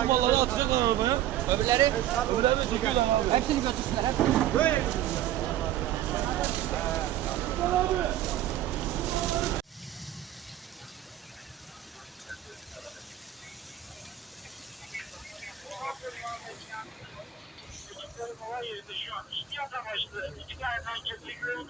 Şu malları atacaklar arabaya. Öbürleri Öbürlerini de çekiyorlar abi. hepsini götürsünler. Hepsini. Olay yerinde şu an ihtiyaç amaçlı 2 tane tanker çekiyorum.